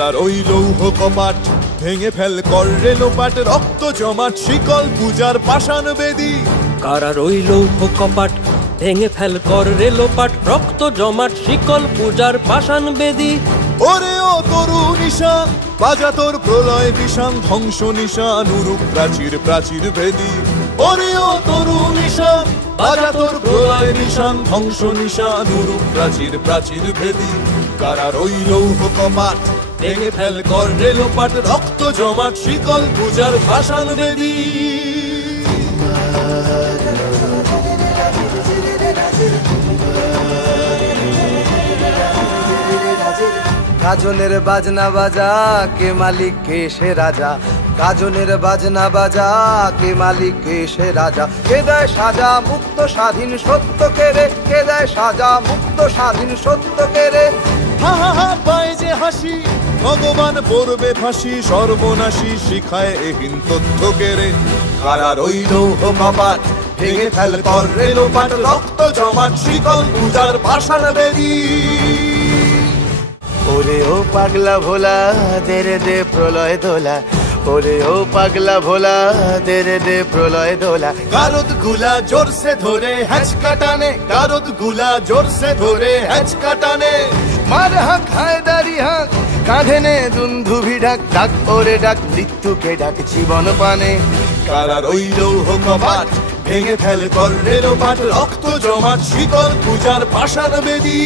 কারার ওই লৌহ কপাট ভেঙে ফেল কর রে লোপাট, রক্ত জমাট শিকল পূজার পাষাণ বেদী। কারার ওই লৌহ কপাট ভেঙে ফেল কর রে লোপাট, রক্ত জমাট শিকল পূজার পাষাণ বেদী। ওরে ও তরু নিশান বাজা তোর প্রলয় বিষান, ধ্বংস নিশান উরুক প্রাচীর প্রাচীর ভেদী। ওরে ও তরু নিশান বাজা তোর প্রলয় নিশান, ধ্বংস নিশান উরুক প্রাচীর প্রাচীর ভেদী। কারার ওই লৌহ কপাট ভেঙে ফেল কর রে লোপাট, রক্ত জমাট শিকল পূজার পাষাণ বেদী। গাজনের বাজনা বাজা কে মালিক কে সে রাজা, গাজনের বাজনা বাজা কে মালিক কে সে রাজা। কে দেয় সাজা মুক্ত স্বাধীন সত্য কেড়ে, কে দেয় সাজা মুক্ত স্বাধীন সত্য কেড়ে। হা হা হা পায় যে হাসি ভগবান পড়বে ফাঁসি, সর্বনাশী শিখায় এহীন তথ্য কেড়ে। কারার ওই লৌহ কপাট ভেঙে ফেল কর রে লোপাট, রক্ত জমাট শিকল পূজার পাষাণ বেদী। ওরে ও পাগলা ভোলা দেরে দে প্রলয় দোলা, ওরে ও পাগলা ভোলা দেরে দে প্রলয় দোলা। কারদ গুলা জোরসে ধরে হ্যাচকা টানে, কারদ গুলা জোরসে ধরে হ্যাচকা টানে। মার হাক হায়দারি হাক কাঁধে নে দুন্ধুভি ডাক, ডাক ওরে ডাক মৃত্যুকে ডাক জীবন পানে। কারার ওই লৌহ কপাট ভেঙে ফেল কর রে লোপাট, রক্ত জমাট শিকল পূজার পাষাণ বেদী।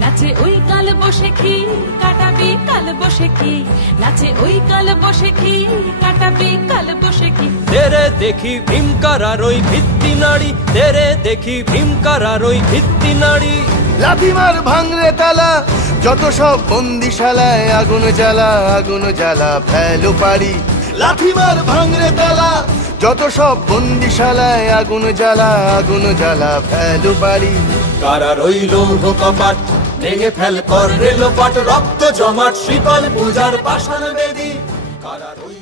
নাচে ওই কাল বসে কি কাটাবি কাল বসে কি, নাচে ওই কাল বসে কি কাটাবি কাল বসে কি। তেরে দেখি ভীমকারার ওই ভিত্তি নাড়ি, তেরে দেখি ভীমকারার ওই ভিত্তি নাড়ি। লাথি মার ভাঙরে তালা যত সব বন্দিশালায়, আগুন জ্বালা আগুন জ্বালা ফেলো পারি। লাথি মার ভাঙরে তালা যত সব বন্দিশালায়, আগুন জ্বালা আগুন জ্বালা ফেলো পারি। কারার ওই লৌহ কপাট ভেঙে ফেল কর রে লোপাট, রক্ত জমাট শিকল পূজার পাষাণ বেদী। কারার ওই